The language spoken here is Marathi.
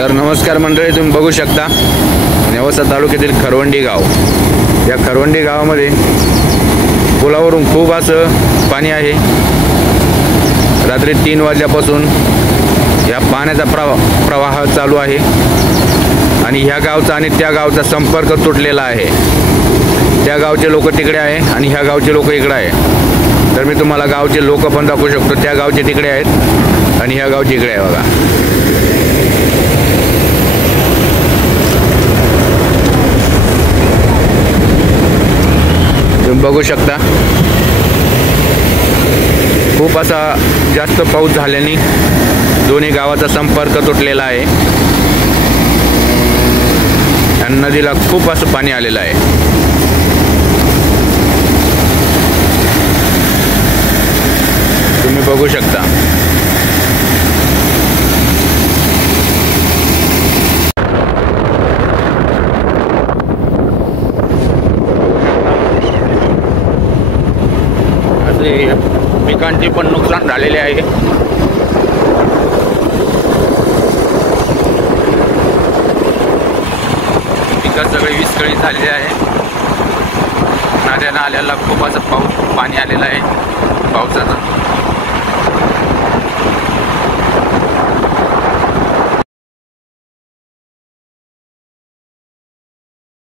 तर नमस्कार मंडळी, तुम्ही बघू शकता नेवासा तालुक्यातील खरवंडी गाव. या खरवंडी गावामध्ये पुलावरून खूप असं पाणी आहे. रात्री 3 वाजल्यापासून या पाण्याचा प्रवाह चालू आहे आणि ह्या गावचा आणि त्या गावचा संपर्क तुटलेला आहे. त्या गावचे लोक तिकडे आहे आणि ह्या गावचे लोक इकडे आहे. तर मी तुम्हाला गावचे लोक पण दाखवू शकतो. त्या गावचे तिकडे आहेत आणि ह्या गावचे इकडे आहे. बघा, तुम्ही बघू शकता खूप असा जास्त पाऊस झाल्याने दोन्ही गावाचा संपर्क तुटलेला आहे. या नदीला खूप असं पाणी आलेलं आहे. तुम्ही बघू शकता. पिकांचे पण नुकसान झालेले आहे. पिकं सगळे विस्कळीत झालेले आहे. नद्या नाल्याला खूप असं पाणी आलेलं आहे पावसाचं.